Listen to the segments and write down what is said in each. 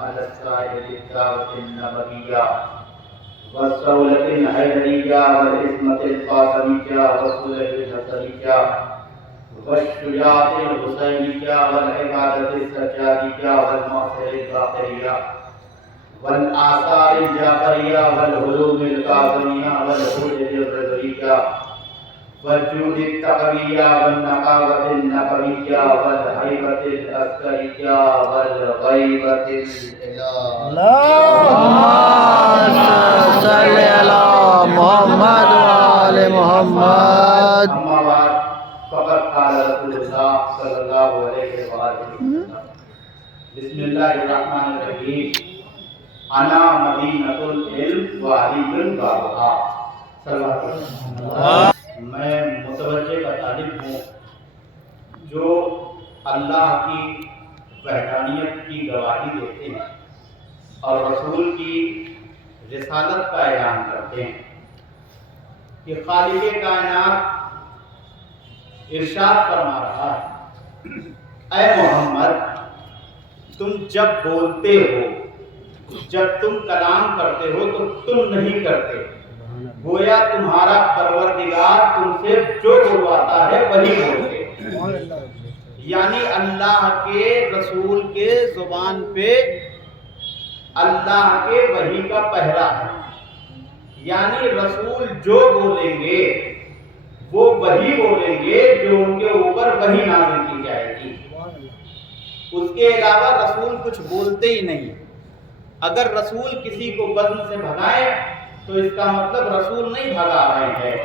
على السائر الدعوة النبوية والصولة الحيدرية والعصمة القاسمية والصلح الحسنية والشجاعة الحسينية والعبادة السجادية والمعصر الباقرية والآثار الجعفرية والعلوم الكاظمية والحجج الرضوية والجود التقوية والنقاوة النقوية والهيبة العسكرية والغيبة الإله. اللهم صل على محمد وآل محمد. أما بعد فقد قال رسول الله صلى الله عليه وآله وسلم بسم الله الرحمن الرحيم أنا مدينة العلم وعلي بابها. میں متوجہ کا طالب ہوں جو اللہ کی وحدانیت کی گواہی دیتے ہیں اور رسول کی رسالت کا اعلان کرتے ہیں کہ خالق کائنات ارشاد فرما رہا ہے اے محمد تم جب بولتے ہو جب تم کلام کرتے ہو تو تم نہیں کرتے گویا تمہارا پروردگار تم سے جو بلواتا ہے وہی بولتے یعنی اللہ کے رسول کے زبان پہ اللہ کے وحی کا پہرا ہے یعنی رسول جو بولیں گے وہ وہی بولیں گے جو ان کے اوپر وحی نازل کی جائے گی اس کے علاوہ رسول کچھ بولتے ہی نہیں اگر رسول کسی کو بزم سے بھگائے تو اس کا مطلب رسول نہیں بھگا رہے ہیں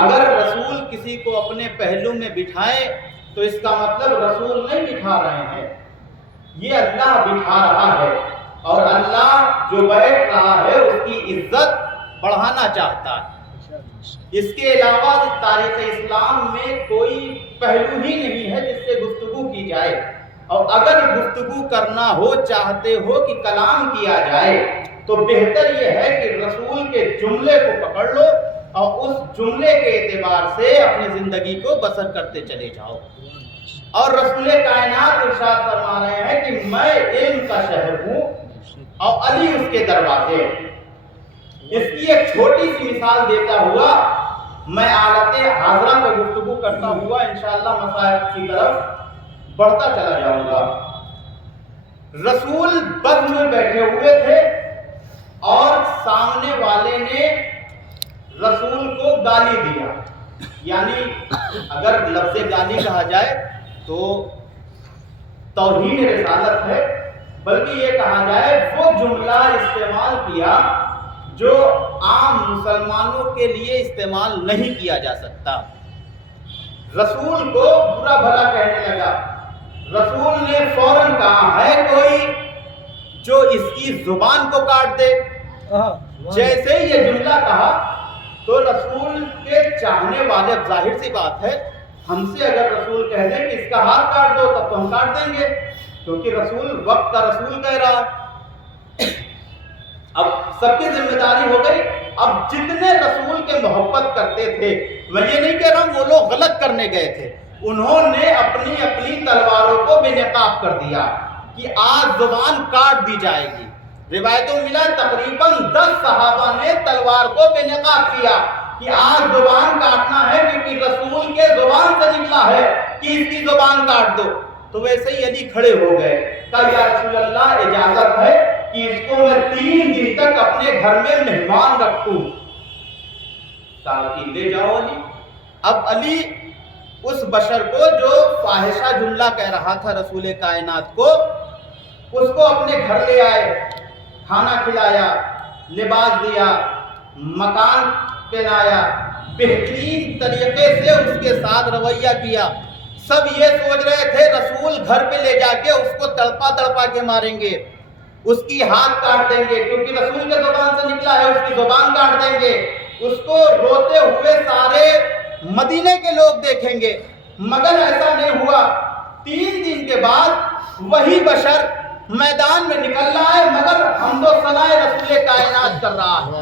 اگر رسول کسی کو اپنے پہلو میں بٹھائے تو اس کا مطلب رسول نہیں بٹھا رہے ہیں یہ اللہ بٹھا رہا ہے اور اللہ جو بیٹھ رہا ہے اس کی عزت بڑھانا چاہتا ہے اس کے علاوہ تاریخ اسلام میں کوئی پہلو ہی نہیں ہے جس سے گفتگو کی جائے اور اگر گفتگو کرنا ہو چاہتے ہو کہ کلام کیا جائے تو بہتر یہ ہے کہ رسول کے جملے کو پکڑ لو اور اس جملے کے اعتبار سے اپنی زندگی کو بسر کرتے چلے جاؤ اور رسول کائنات ارشاد فرما رہے ہیں کہ میں علم کا شہر ہوں اور علی اس کے دروازے اس کی ایک چھوٹی سی مثال دیتا ہوا میں حالت حاضرہ میں گفتگو کرتا ہوا انشاءاللہ مسائل کی طرف بڑھتا چلا جاؤں گا رسول بس میں بیٹھے ہوئے تھے اور سامنے والے نے رسول کو گالی دیا یعنی اگر لفظ گالی کہا جائے تو توہین رسالت ہے بلکہ یہ کہا جائے وہ جملہ استعمال کیا جو عام مسلمانوں کے لیے استعمال نہیں کیا جا سکتا رسول کو برا بھلا کہنے لگا رسول نے فوراً کہا ہے کوئی جو اس کی زبان کو کاٹ دے جیسے ہی یہ جملہ کہا تو رسول کے چاہنے والے ظاہر سی بات ہے ہم سے اگر رسول کہہ دیں کہ اس کا ہاتھ کاٹ دو تب تو ہم کاٹ دیں گے کیونکہ رسول وقت کا رسول کہہ رہا اب سب کی ذمہ داری ہو گئی اب جتنے رسول کے محبت کرتے تھے میں یہ نہیں کہہ رہا ہوں وہ لوگ غلط کرنے گئے تھے انہوں نے اپنی اپنی تلواروں کو بے نقاب کر دیا کہ آج زبان کاٹ دی جائے گی روایتوں ملا تقریباً 10 صحابہ نے تلوار کو بے نقاب کیا کہ آج زبان کاٹنا ہے کیونکہ رسول کے زبان سے نکلا ہے کہ اس کی زبان کاٹ دو تو ویسے ہی علی کھڑے ہو گئے کہا یا رسول اللہ اجازت ہے کہ اس کو میں 3 دن تک اپنے گھر میں مہمان رکھوں کہا کہ لے جاؤ علی اب علی اس بشر کو جو فاحشہ جملہ کہہ رہا تھا رسول کائنات کو اس کو اپنے گھر لے آئے کھانا کھلایا لباس دیا مکان پہنایا بہترین طریقے سے اس کے ساتھ رویہ کیا سب یہ سوچ رہے تھے رسول گھر پہ لے جا کے اس کو تڑپا تڑپا کے ماریں گے اس کی ہاتھ کاٹ دیں گے کیونکہ رسول کے زبان سے نکلا ہے اس کی زبان کاٹ دیں گے اس کو روتے ہوئے سارے مدینے کے لوگ دیکھیں گے مگر ایسا نہیں ہوا 3 دن کے بعد وہی بشر میدان میں نکل رہا ہے مگر حمد و ثنا رسول کائنات کر رہا ہے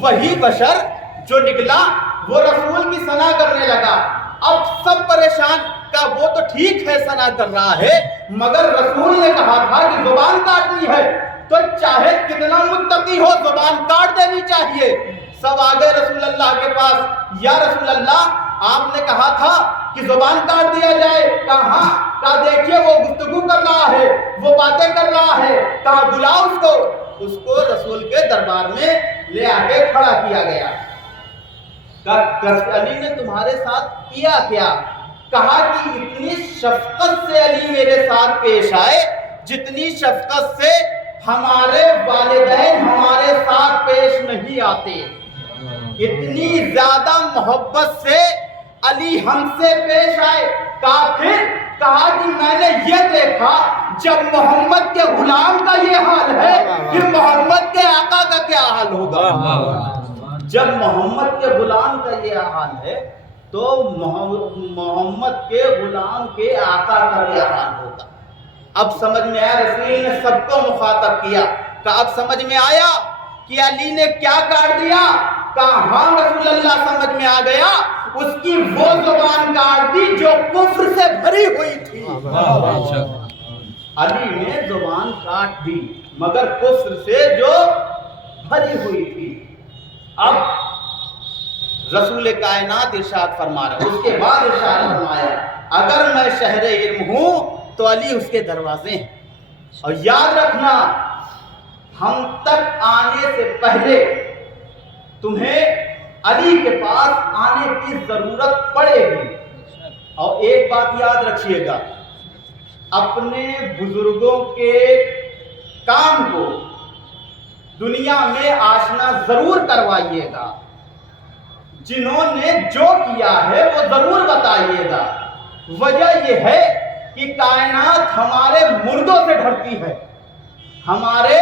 وہی بشر جو نکلا وہ رسول کی ثنا کرنے لگا اب سب پریشان کا وہ تو ٹھیک ہے ثنا کر رہا ہے مگر رسول نے کہا تھا کہ ہے تو چاہے کتنا متقی ہو زبان کاٹ دینی چاہیے. سب آگے رسول اللہ کے پاس, یا رسول اللہ آپ نے کہا تھا کہ زبان کاٹ دیا جائے. کہاں؟ کہا دیکھیے وہ گفتگو کر رہا ہے, وہ باتیں کر رہا ہے. کہا بلاؤ اس کو. اس کو رسول کے دربار میں لے آ کے کھڑا کیا گیا. کہا علی نے تمہارے ساتھ کیا کیا؟ کہا کہ اتنی شفقت سے علی میرے ساتھ پیش آئے جتنی شفقت سے ہمارے والدین ہمارے ساتھ پیش نہیں آتے. اتنی زیادہ محبت سے علی ہم سے پیش آئے. کہا پھر؟ کہا کہ میں نے یہ دیکھا جب محمد کے غلام کا یہ حال ہے کہ محمد کے آقا کا کیا حال ہوگا. جب محمد کے غلام کا یہ حال ہے تو محمد کے غلام کے آقا کا کیا حال ہوگا. اب سمجھ میں آیا, رسول نے سب کو مخاطب کیا. کہ اب سمجھ میں آیا کہ علی نے کیا کاٹ دیا. کہا ہاں رسول اللہ سمجھ میں آ گیا. اس کی وہ زبان کاٹ دی جو کفر سے بھری ہوئی تھی. علی نے زبان کاٹ دی مگر کفر سے جو بھری ہوئی تھی. اب رسول کائنات ارشاد فرما رہا, اس کے بعد ارشاد فرمایا اگر میں شہر علم ہوں تو علی اس کے دروازے ہیں. اور یاد رکھنا ہم تک آنے سے پہلے تمہیں علی کے پاس آنے کی ضرورت پڑے گی. اور ایک بات یاد رکھیے گا, اپنے بزرگوں کے کام کو دنیا میں آشنا ضرور کروائیے گا. جنہوں نے جو کیا ہے وہ ضرور بتائیے گا. وجہ یہ ہے کہ کائنات ہمارے مردوں سے ڈرتی ہے. ہمارے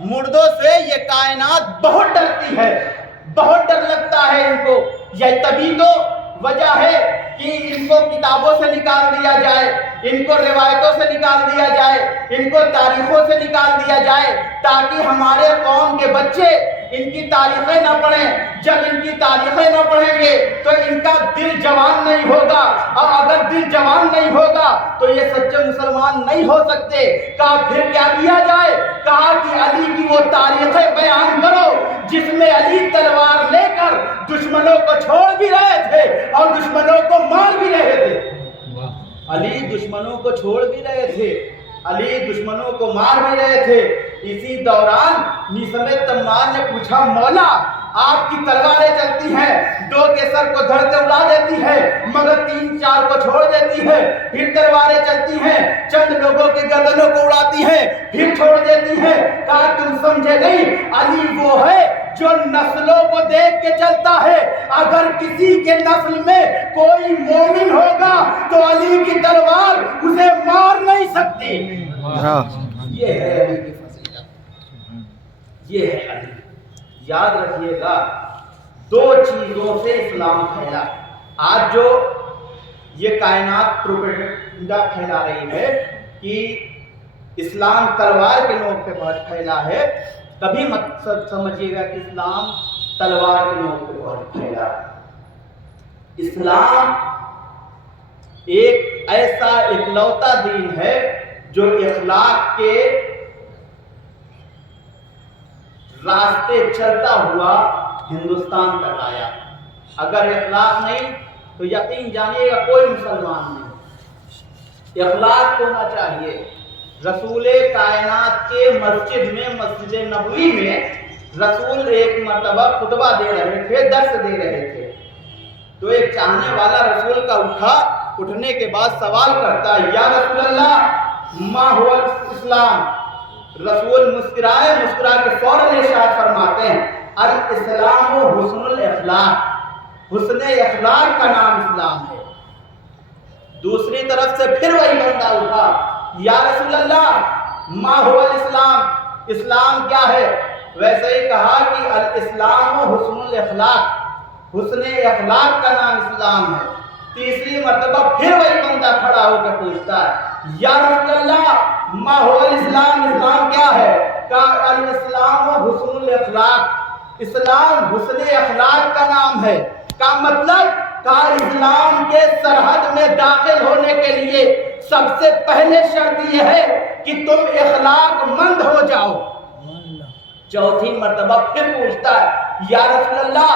مردوں سے یہ کائنات بہت ڈرتی ہے, بہت ڈر لگتا ہے ان کو. یہ تبھی تو وجہ ہے کہ ان کو کتابوں سے نکال دیا جائے, ان کو روایتوں سے نکال دیا جائے, ان کو تاریخوں سے نکال دیا جائے تاکہ ہمارے قوم کے بچے ان کی تاریخیں نہ پڑھیں. جب ان کی تاریخیں نہ پڑھیں گے تو ان کا دل جوان نہیں ہوگا, اور اگر دل جوان نہیں ہوگا تو یہ سچے مسلمان نہیں ہو سکتے. کہا پھر کیا کیا جائے؟ کہا کہ علی کی وہ تاریخیں بیان کرو جس میں علی تلوار لے کر دشمنوں کو چھوڑ بھی رہے تھے اور دشمنوں کو مار بھی رہے تھے. علی دشمنوں کو چھوڑ بھی رہے تھے, علی دشمنوں کو مار بھی رہے تھے. اسی دوران نیسم تمار نے پوچھا مولا آپ کی تلواریں چلتی ہیں, 2 کے سر کو دھڑ سے اڑا دیتی ہے مگر 3-4 کو چھوڑ دیتی ہے. پھر تلواریں چلتی ہیں, چند لوگوں کے گردنوں کو اڑاتی ہیں پھر چھوڑ دیتی ہیں. کہا تم سمجھے نہیں, علی وہ ہے جو نسلوں کو دیکھ کے چلتا ہے. اگر کسی کے نسل میں کوئی مومن ہوگا تو علی کی تلوار اسے مار نہیں سکتی. یہ ہے علی کی فضیلت, یہ ہے علی. یاد رکھیے گا 2 چیزوں سے اسلام پھیلا. آج جو یہ کائنات پروپیگنڈا پھیلا رہی ہے کہ اسلام تلوار کے نوک پہ بہت پھیلا ہے, کبھی مت سمجھیے گا کہ اسلام تلوار کے نوک پہ بہت پھیلا. اسلام ایک ایسا اکلوتا دین ہے جو اخلاق کے راستے چلتا ہوا ہندوستان تک آیا. اگر اخلاق نہیں تو یقین جانیے گا کوئی مسلمان نہیں. اخلاق ہونا چاہیے. رسول کائنات کے مسجد میں, مسجد نبوی میں رسول ایک مرتبہ خطبہ دے رہے تھے, درس دے رہے تھے. تو ایک چاہنے والا رسول کا اٹھنے کے بعد سوال کرتا ہے یا رسول اللہ ما هو الاسلام. رسول مسکرا کے فوراً ارشاد فرماتے ہیں الاسلام حسن الاخلاق, حسن اخلاق کا نام اسلام ہے. دوسری طرف سے پھر وہی بندہ اٹھا یا رسول اللہ ما هو الاسلام, اسلام کیا ہے؟ ویسے ہی کہا کہ الاسلام حسن الاخلاق, حسن اخلاق کا نام اسلام ہے. تیسری مرتبہ پھر وہی بندہ کھڑا ہو کر پوچھتا ہے یا رسول اللہ ما هو الاسلام, اسلام کیا ہے؟ کہا الاسلام حسن الاخلاق, اسلام حسن اخلاق کا نام ہے. کا مطلب کہا اسلام کے سرحد میں داخل ہونے کے لیے سب سے پہلے شرط یہ ہے کہ تم اخلاق مند ہو جاؤ۔ چوتھی مرتبہ پھر پوچھتا ہے یا رسول اللہ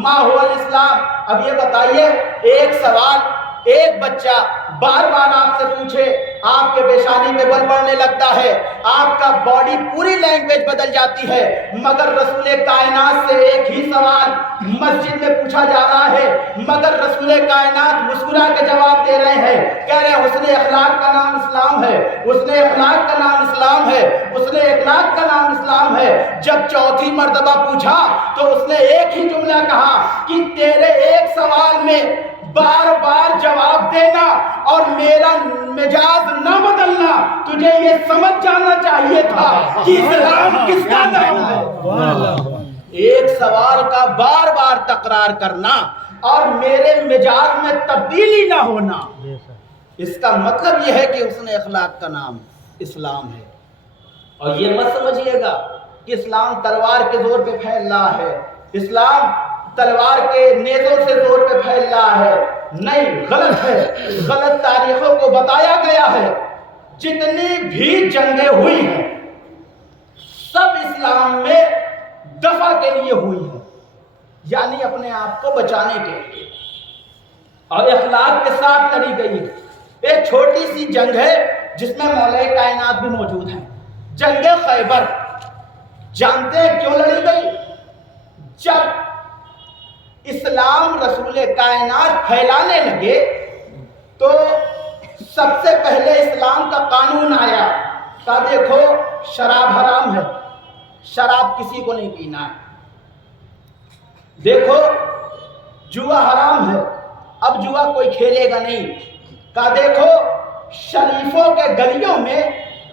ما هو الاسلام، اب یہ بتائیے، ایک سوال ایک بچہ بار بار آپ سے پوچھے، آپ کے پیشانی پہ بل پڑنے لگتا ہے، آپ کا باڈی پوری لینگویج بدل جاتی ہے، مگر رسول کائنات سے ایک ہی سوال مسجد میں پوچھا جا رہا ہے، مگر رسول کائنات مسکرا کے جواب دے رہے ہیں، کہہ رہے ہیں حسن اخلاق کا نام اسلام ہے، حسن اخلاق کا نام اسلام ہے، حسن اخلاق کا نام اسلام ہے۔ جب چوتھی مرتبہ پوچھا تو اس نے ایک ہی جملہ کہا کہ تیرے ایک سوال میں بار بار جواب دینا اور میرا مزاج نہ بدلنا، تجھے یہ سمجھ جانا چاہیے تھا کہ اسلام کس کا نام ہے۔ ایک سوال کا بار بار تکرار کرنا اور میرے مزاج میں تبدیلی نہ ہونا، اس کا مطلب یہ ہے کہ حسن اخلاق کا نام اسلام ہے۔ اور یہ مت سمجھیے گا کہ اسلام تلوار کے زور پہ پھیل رہا ہے، اسلام تلوار کے نیزوں سے زور پہ پھیل رہا ہے، نہیں، غلط ہے۔ غلط تاریخوں کو بتایا گیا ہے، جتنی بھی جنگیں ہوئی ہیں سب اسلام میں دفع کے لیے ہوئی ہیں، یعنی اپنے آپ کو بچانے کے لیے، اور اخلاق کے ساتھ لڑی گئی ہے۔ ایک چھوٹی سی جنگ ہے جس میں مولا کائنات بھی موجود ہے، جنگ خیبر۔ جانتے ہیں کیوں لڑی گئی؟ جب اسلام رسول کائنات پھیلانے لگے تو سب سے پہلے اسلام کا قانون آیا، کہا دیکھو شراب حرام ہے، شراب کسی کو نہیں پینا ہے۔ دیکھو جوا حرام ہے، اب جوا کوئی کھیلے گا نہیں۔ کہا دیکھو شریفوں کے گلیوں میں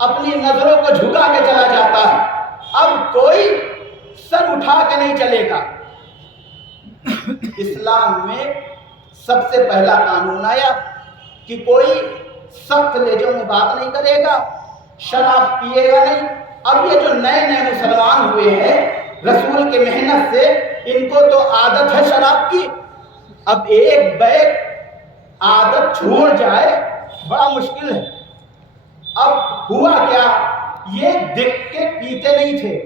اپنی نظروں کو جھکا کے چلا جاتا ہے، اب کوئی سر اٹھا کے نہیں چلے گا۔ اسلام میں سب سے پہلا قانون آیا کہ کوئی سخت لہجوں میں بات نہیں کرے گا، شراب پیے گا نہیں۔ اب یہ جو نئے نئے مسلمان ہوئے ہیں رسول کے محنت سے، ان کو تو عادت ہے شراب کی، اب ایک بیگ عادت چھوڑ جائے بڑا مشکل ہے۔ اب ہوا کیا، یہ دیکھ کے پیتے نہیں تھے،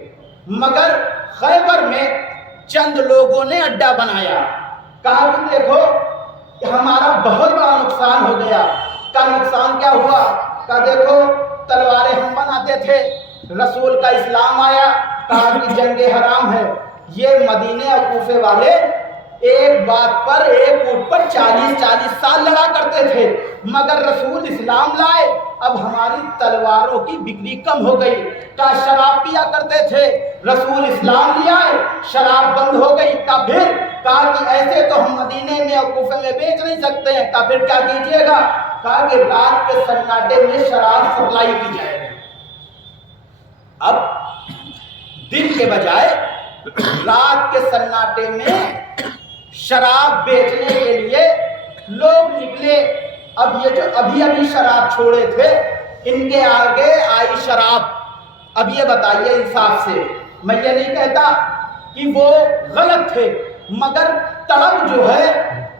مگر خیبر میں چند لوگوں نے اڈا بنایا، کہا کہ دیکھو ہمارا بہت بڑا نقصان ہو گیا۔ کا نقصان کیا ہوا؟ کہا دیکھو تلواریں ہم بناتے تھے، رسول کا اسلام آیا، کہا کہ جنگ حرام ہے۔ یہ مدینے اور کوفے والے ایک بات پر، ایک اونٹ پر 40 سال لڑا کرتے تھے، مگر رسول اسلام لائے، اب ہماری تلواروں کی بکری کم ہو گئی۔ کہا شراب پیا کرتے تھے، رسول اسلام لے آئے، شراب بند ہو گئی۔ کہا کہ ایسے تو ہم مدینے میں اور کوفے میں بیچ نہیں سکتے ہیں، کہا پھر کیا کیجیے گا؟ کہا کہ رات کے سناٹے میں شراب سپلائی کی جائے گی۔ اب دن کے بجائے رات کے سناٹے میں شراب بیچنے کے لیے لوگ نکلے۔ اب یہ جو ابھی شراب چھوڑے تھے، ان کے آگے آئی شراب۔ اب یہ بتائیے انصاف سے، میں یہ نہیں کہتا کہ وہ غلط تھے، مگر تڑپ جو ہے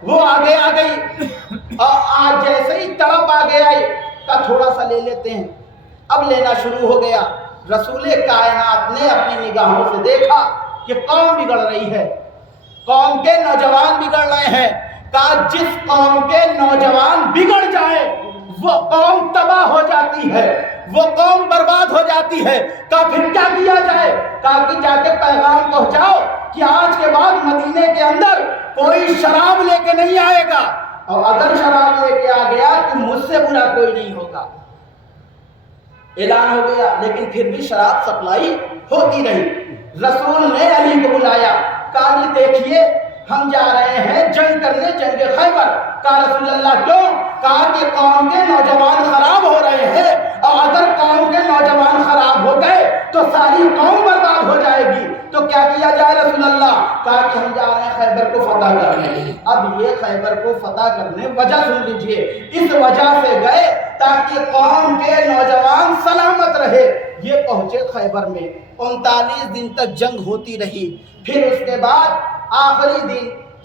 وہ آگے آ گئی، اور آج جیسے ہی تڑپ آگے آئی کا تھوڑا سا لے لیتے ہیں، اب لینا شروع ہو گیا۔ رسول کائنات نے اپنی نگاہوں سے دیکھا کہ قوم بگڑ رہی ہے، قوم کے نوجوان بگڑ رہے ہیں۔ کہا جس قوم کے نوجوان بگڑ جائے وہ قوم تباہ ہو جاتی ہے، وہ قوم برباد ہو جاتی ہے۔ کہا پھر کیا کیا جائے؟ کہا کہ جا کے پیغام پہنچاؤ کہ آج کے بعد مدینے کے اندر کوئی شراب لے کے نہیں آئے گا، اور اگر شراب لے کے آ گیا تو مجھ سے برا کوئی نہیں ہوگا۔ اعلان ہو گیا، لیکن پھر بھی شراب سپلائی ہوتی رہی۔ رسول نے علی کو بلایا، کہا جی دیکھیے ہم جا رہے ہیں جنگ کرنے، جنگ خیبر۔ کہا رسول اللہ کیوں؟ کہا کہ قوم کے نوجوان خراب ہو رہے ہیں، اور اگر قوم کے نوجوان خراب ہو گئے تو ساری قوم برباد ہو جائے گی، تو کیا کیا جائے رسول اللہ؟ کہا کہ ہم جا رہے ہیں خیبر کو فتح کرنے۔ اب یہ خیبر کو فتح کرنے وجہ سن لیجئے، اس وجہ سے گئے تاکہ قوم کے نوجوان سلامت رہے۔ یہ پہنچے خیبر میں، 39 دن تک جنگ ہوتی رہی۔ پھر اس کے بعد آخری دن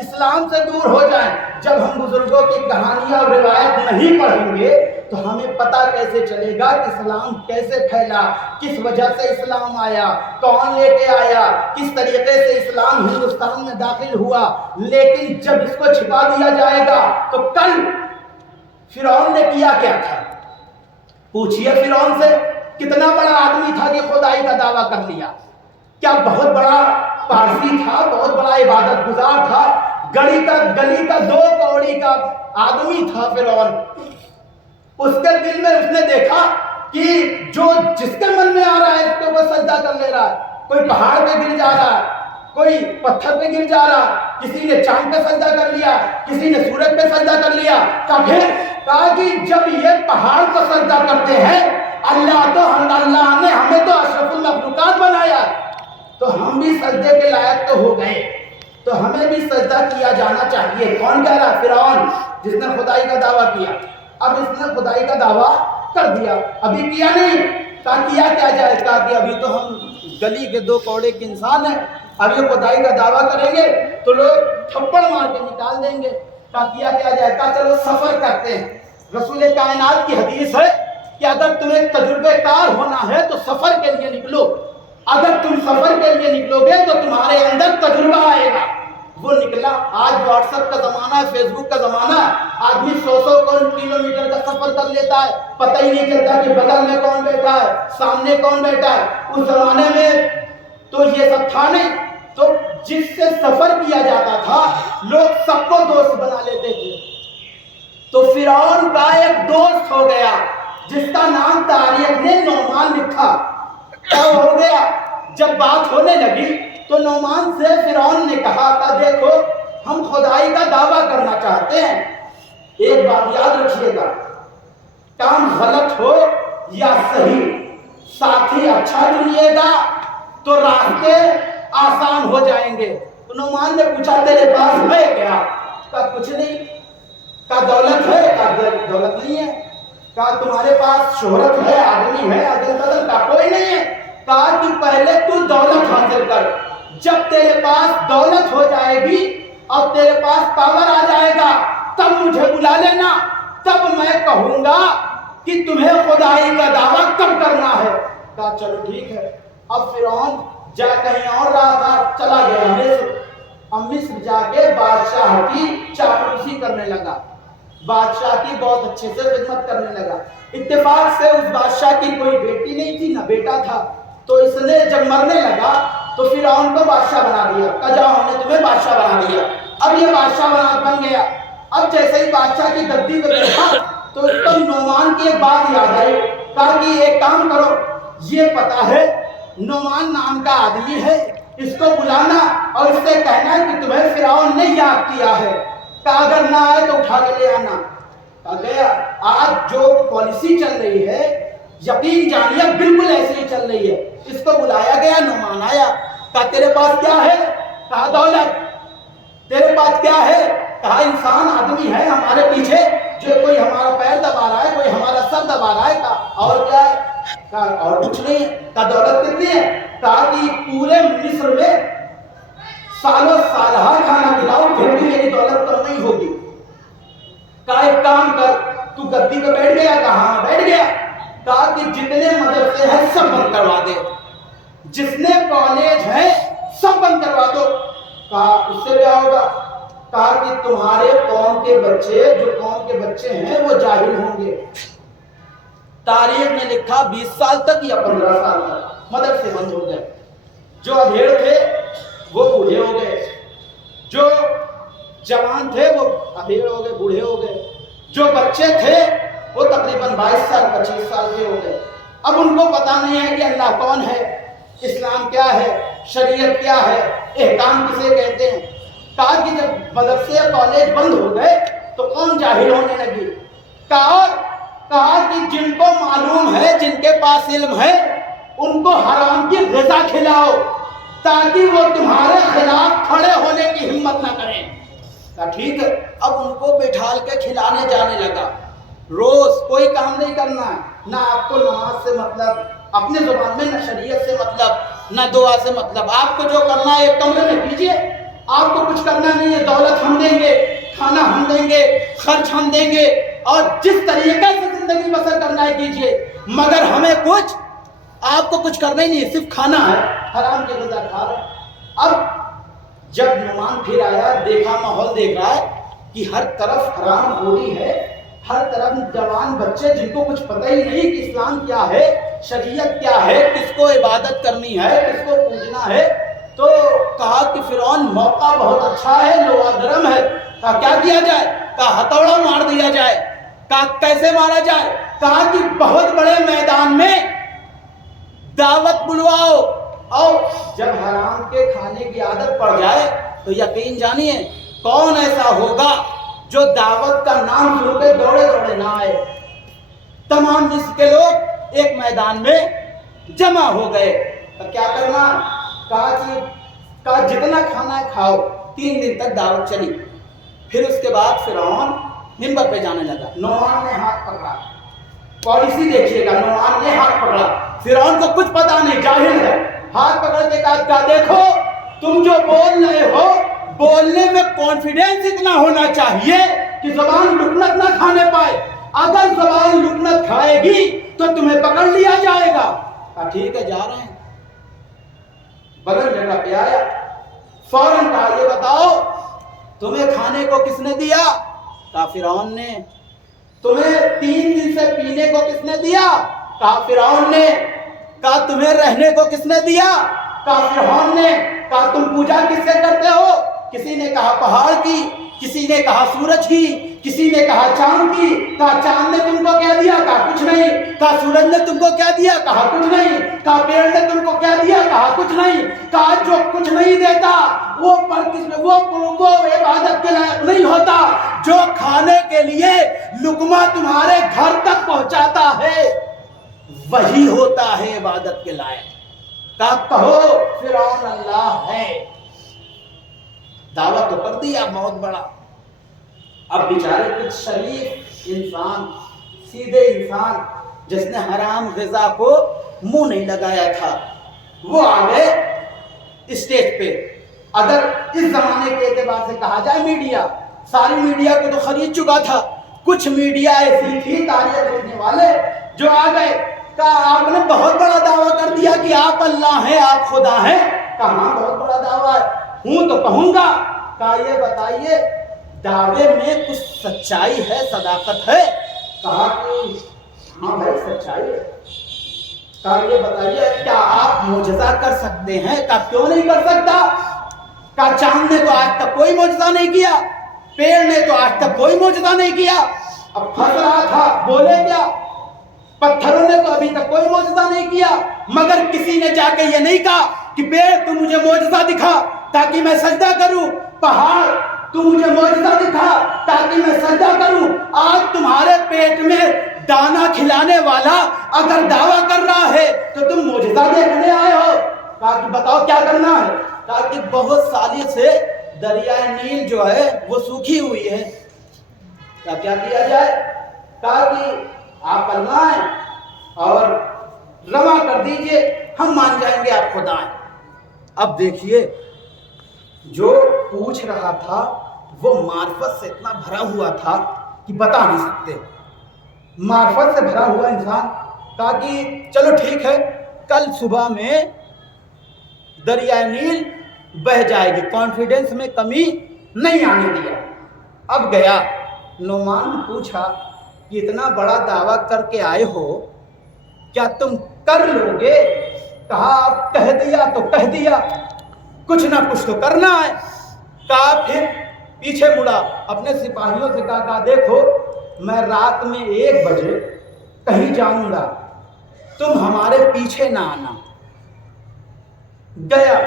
اسلام سے دور ہو جائیں۔ جب ہم بزرگوں کی کہانیاں اور روایت نہیں پڑھیں گے تو ہمیں پتہ کیسے چلے گا کہ اسلام کیسے پھیلا، کس وجہ سے اسلام آیا، کون لے کے آیا، کس طریقے سے اسلام ہندوستان میں داخل ہوا۔ لیکن جب اس کو چھپا دیا جائے گا تو کل فرعون نے کیا کیا تھا؟ پوچھئے فرعون سے، کتنا بڑا آدمی تھا کہ خدائی کا دعویٰ کر لیا؟ کیا بہت بڑا پارسی تھا، بہت بڑا عبادت گزار تھا، گلی کا 2 کوڑی کا آدمی تھا فرعون۔ اس کے دل میں اس نے دیکھا کہ جس کے من میں آ رہا ہے اس کے اوپر سجدہ کر لے رہا ہے۔ کوئی پہاڑ پہ گر جا رہا ہے، کوئی پتھر پہ گر جا رہا، کسی نے چاند پہ سجدہ کر لیا، کسی نے سورج پہ سجدہ کر لیا۔ کہا کہ جب یہ پہاڑ پر سجدہ کرتے ہیں، اللہ نے ہمیں تو اشرف المخلوقات بنایا، تو ہم بھی سجدے کے لائق تو ہو گئے، تو ہمیں بھی سجدہ کیا جانا چاہیے۔ کون کہہ رہا؟ فرعون، جس نے خدائی کا دعویٰ کیا۔ اب اس نے خدائی کا دعویٰ کر دیا، ابھی کیا نہیں، کہا کیا کیا جائے؟ کہا کہ ابھی تو ہم گلی کے 2 کوڑے کے انسان ہیں، ابھی خدائی کا دعویٰ کریں گے تو لوگ تھپڑ مار کے نکال دیں گے۔ کہا کیا کیا جائے؟ کہا چلو سفر کرتے ہیں۔ رسول کائنات کی حدیث ہے کہ اگر تمہیں تجربے کار ہونا ہے تو سفر کے لیے نکلو، اگر تم سفر کے لیے نکلو گے تو تمہارے اندر تجربہ آئے گا۔ وہ نکلا۔ آج واٹس ایپ کا زمانہ ہے، فیس بک کا زمانہ ہے، آدمی 100 کلومیٹر کا سفر کر لیتا ہے، پتہ ہی نہیں چلتا کہ بغل میں کون بیٹھا ہے، سامنے کون بیٹھا ہے۔ اس زمانے میں تو یہ سب تھا نہیں، تو جس سے سفر کیا جاتا تھا لوگ سب کو دوست بنا لیتے تھے۔ تو فرعون کا ایک دوست ہو گیا جس کا نام تاریخ نے نعمان لکھا۔ کیا ہو گیا؟ جب بات ہونے لگی تو نعمان سے فرعون نے کہا تھا دیکھو ہم خدائی کا دعویٰ کرنا چاہتے ہیں، ایک بات یاد رکھیے گا، کام غلط ہو یا صحیح، ساتھی اچھا چنیے گا تو راستے آسان ہو جائیں گے۔ تو نعمان نے پوچھا تیرے پاس ہے کیا؟ کہا کچھ نہیں۔ کہا دولت ہے؟ کہا دولت نہیں ہے۔ کہا تمہارے پاس شہرت ہے، آدمی ہے، عدل بدل؟ کا کوئی نہیں ہے۔ کہا کہ پہلے تو دولت حاصل کر، جب تیرے پاس دولت ہو جائے گی اور تیرے پاس پاور آ جائے گا تب مجھے بلا لینا، تب میں کہوں گا کہ تمہیں خدائی کا دعویٰ کب کرنا ہے۔ کہا چلو ٹھیک ہے۔ اب فرعون جا کہیں اور رہا تھا، چلا گیا مصر۔ اب مصر جا کے بادشاہ کی چاپلوسی کرنے لگا، بادشاہ کی بہت اچھے سے خدمت کرنے لگا۔ اتفاق سے اس بادشاہ کی کوئی بیٹی نہیں تھی نہ بیٹا تھا، تو اس نے جب مرنے لگا تو فرعون کو بادشاہ بنا دیا، کہا جاؤ ہم نے تمہیں بادشاہ بنا دیا۔ اب یہ بادشاہ بن گیا۔ اب جیسے ہی بادشاہ کی گدی پہ بیٹھا تو اس کو نعمان کی ایک بات یاد آئی، کہا کہ ایک کام کرو، یہ پتا ہے نعمان نام کا آدمی ہے، اس کو بلانا اور اس سے کہنا کہ تمہیں فرعون نے یاد کیا ہے، کہا اگر نہ آئے تو اٹھا کے لے آنا۔ کہا گیا۔ آج جو پالیسی چل رہی ہے یقین جانیے بالکل ایسی ہی چل رہی ہے۔ اس کو بلایا گیا، نعمان آیا، کہا تیرے پاس کیا ہے؟ کہا دولت۔ تیرے پاس کیا ہے؟ کہا انسان آدمی ہے ہمارے پیچھے، جو کوئی ہمارا پیر دبا رہا ہے، کوئی ہمارا سر دبا رہا ہے۔ کہا اور کیا ہے؟ کہا اور کچھ نہیں ہے۔ کہا دولت کتنی ہے؟ کہا کہ پورے مصر میں سالوں سالہ کھانا کھلاؤ پھر بھی میری دولت کم نہیں ہوگی۔ کہا ایک کام کر، تو گدی پہ بیٹھ گیا؟ کہا ہاں بیٹھ گیا۔ کہا کہ جتنے مدرسے ہیں سب بند کروا دے، جتنے کالج ہیں سب بند کروا دو۔ کہا اس سے کیا ہوگا؟ کہا کہ تمہارے قوم کے بچے، جو قوم کے بچے ہیں وہ جاہل ہوں گے۔ تاریخ میں لکھا 20 سال تک یا 15 سال تک مدرسے بند ہو گئے، جو ادھیڑ تھے وہ بوڑھے ہو گئے، جو جوان تھے وہ ادھیڑ ہو گئے، بوڑھے ہو گئے، جو بچے تھے وہ تقریباً 22 سال 25 سال کے ہو گئے۔ اب ان کو پتا نہیں ہے کہ اللہ کون ہے، اسلام کیا ہے، شریعت کیا ہے، احکام کسے کہتے ہیں۔ کہا کہ جب مدرسے کالج بند ہو گئے تو قوم جاہل ہونے لگی۔ کہا کہ جن کو معلوم ہے، جن کے پاس علم ہے، ان کو حرام کی غذا کھلاؤ تاکہ وہ تمہارے خلاف کھڑے ہونے کی ہمت نہ کریں۔ کہا ٹھیک ہے۔ اب ان کو بٹھال کے کھلانے جانے لگا۔ روز کوئی کام نہیں کرنا ہے، نہ آپ کو نماز سے مطلب، اپنے زبان میں، نہ شریعت سے مطلب، نہ دعا سے مطلب، آپ کو جو کرنا ہے ایک کمرے میں کیجئے، آپ کو کچھ کرنا نہیں ہے، دولت ہم دیں گے، کھانا ہم دیں گے، خرچ ہم دیں گے، اور جس طریقے سے زندگی بسر کرنا ہے کیجئے، مگر ہمیں کچھ، آپ کو کچھ کرنا ہی نہیں ہے، صرف کھانا ہے، حرام کی غذا کھا رہے ہیں۔ اب جب نعمان پھر آیا، دیکھا ماحول دیکھ رہا ہے کہ ہر طرف حرام خوری ہے، ہر طرف جوان بچے جن کو کچھ پتہ ہی نہیں کہ اسلام کیا ہے، شریعت کیا ہے، کس کو عبادت کرنی ہے، کس کو پوجنا ہے، تو کہا کہ فرعون موقع بہت اچھا ہے، لوا گرم ہے، کہا کیا کیا جائے، کہا ہتھوڑا مار دیا جائے، کہا کیسے مارا جائے، کہا کہ بہت بڑے میدان میں دعوت بلواؤ، اور جب حرام کے کھانے کی عادت پڑ جائے تو یقین جانیے کون ایسا ہوگا جو دعوت کا نام سن کے دوڑے دوڑے نہ آئے۔ تمام مصر کے لوگ ایک میدان میں جمع ہو گئے، تو کیا کرنا، کہا جتنا کھانا ہے کھاؤ، 3 دن تک دعوت چلی۔ پھر اس کے بعد فرعون منبر پہ جانے لگا، نعمان نے ہاتھ پکڑا، پالیسی دیکھیے گا، نعمان نے ہاتھ پکڑا، فرعون کو کچھ پتا نہیں، جاہل ہے، ہاتھ پکڑ کے کہا دیکھو تم جو بول رہے ہو، بولنے میں کانفیڈینس اتنا ہونا چاہیے کہ زبان لکنت نہ کھانے پائے، اگر زبان لکنت کھائے گی تو تمہیں پکڑ لیا جائے گا۔ کہا ٹھیک ہے، جا رہے ہیں۔ بلند جگہ پہ آیا، فوراً کہا یہ بتاؤ تمہیں کھانے کو کس نے دیا، کہا فرعون نے۔ تمہیں 3 دن سے پینے کو کس نے دیا، کہا فرعون نے۔ کہا تمہیں رہنے کو کس نے دیا، کہا فرعون نے۔ کہا تم پوجا کس سے کرتے ہو، کسی نے کہا پہاڑ کی، کسی نے کہا سورج کی، کسی نے کہا چاند کی۔ کہا چاند نے تم کو کیا دیا، کہا کچھ نہیں۔ کہا سورج نے تم کو کیا دیا، کہا کچھ نہیں۔ کہا پیڑ نے تم کو کیا دیا، کہا کچھ نہیں۔ کہا جو کچھ نہیں دیتا وہ عبادت کے لائق نہیں ہوتا، جو کھانے کے لیے لقمہ تمہارے گھر تک پہنچاتا ہے وہی ہوتا ہے عبادت کے لائق۔ کہا کہو فرعون اللہ ہے۔ دعوت تو کر دیا بہت بڑا، اب بیچارے کچھ شریف انسان، سیدھے انسان جس نے حرام غذا کو منہ نہیں لگایا تھا، وہ آ گئے اسٹیج پہ۔ اگر اس زمانے کے اعتبار سے کہا جائے میڈیا، ساری میڈیا کو تو خرید چکا تھا، کچھ میڈیا ایسی تھی تاریخ لکھنے والے جو آ گئے، کہا آپ نے بہت بڑا دعویٰ کر دیا کہ آپ اللہ ہیں، آپ خدا ہیں۔ کہا ہاں بہت بڑا دعویٰ ہے، ہوں تو کہوں گا۔ کہا یہ بتائیے دعوے میں کچھ سچائی ہے، صداقت ہے؟ کہا کہ ہاں بھائی سچائی ہے۔ کہا یہ بتائیے کیا آپ معجزہ کر سکتے ہیں؟ کہا کیوں نہیں کر سکتا۔ کہا چاند نے تو آج تک کوئی معجزہ نہیں کیا، پیڑ نے تو آج تک کوئی معجزہ نہیں کیا۔ اب پھنس رہا تھا، بولے کیا؟ پتھروں نے تو ابھی تک کوئی معجزہ نہیں کیا، مگر کسی نے جا کے یہ نہیں کہا کہ پیڑ تو مجھے معجزہ دکھا تاکہ میں سجدہ کروں، پہاڑ تو مجھے معجزہ دکھا تاکہ میں سجدہ کروں۔ آج تمہارے پیٹ میں دانا کھلانے والا اگر دعویٰ کر رہا ہے تو تم معجزہ دیکھنے آئے ہو۔ کہا کہ بتاؤ کیا کرنا ہے۔ کہا کہ بہت سالی سے دریائے نیل جو ہے وہ سوکھی ہوئی ہے، کیا کیا جائے۔ کہا کہ آپ اللہ ہیں اور روا کر دیجئے، ہم مان جائیں گے آپ خدا ہیں۔ اب دیکھیے جو پوچھ رہا تھا وہ معرفت سے اتنا بھرا ہوا تھا کہ بتا نہیں سکتے، معرفت سے بھرا ہوا انسان۔ کہا کہ چلو ٹھیک ہے، کل صبح میں دریائے نیل بہہ جائے گی، کانفیڈنس میں کمی نہیں آنے دیا۔ اب گیا، نعمان نے پوچھا کہ اتنا بڑا دعویٰ کر کے آئے ہو، کیا تم کر لو گے؟ کہا اب کہہ دیا تو کہہ دیا، کچھ نہ کچھ تو کرنا ہے۔ کہا پھر پیچھے مڑا، اپنے سپاہیوں سے کہا دیکھو میں رات میں 1 بجے کہیں جاؤں گا، تم ہمارے پیچھے نہ آنا۔ گیا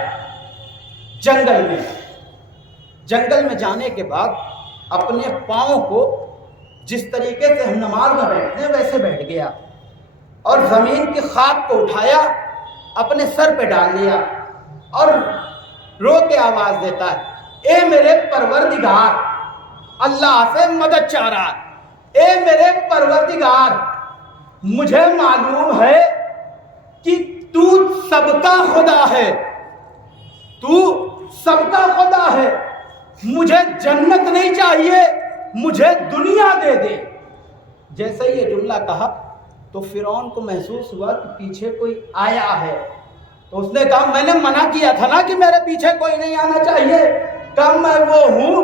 جنگل میں جانے کے بعد اپنے پاؤں کو جس طریقے سے ہم نماز میں بیٹھتے ہیں ویسے بیٹھ گیا، اور زمین کی خاک کو اٹھایا، اپنے سر پہ ڈال لیا، اور رو کے آواز دیتا ہے اے میرے پروردگار، اللہ سے مدد چاہ رہا ہے، اے میرے پروردگار مجھے معلوم ہے کہ تو سب کا خدا ہے، تو سب کا خدا ہے، مجھے جنت نہیں چاہیے، مجھے دنیا دے دے۔ جیسے یہ جملہ کہا تو فرعون کو محسوس ہوا کہ پیچھے کوئی آیا ہے، تو اس نے کہا میں نے منع کیا تھا نا کہ میرے پیچھے کوئی نہیں آنا چاہیے، کہا میں وہ ہوں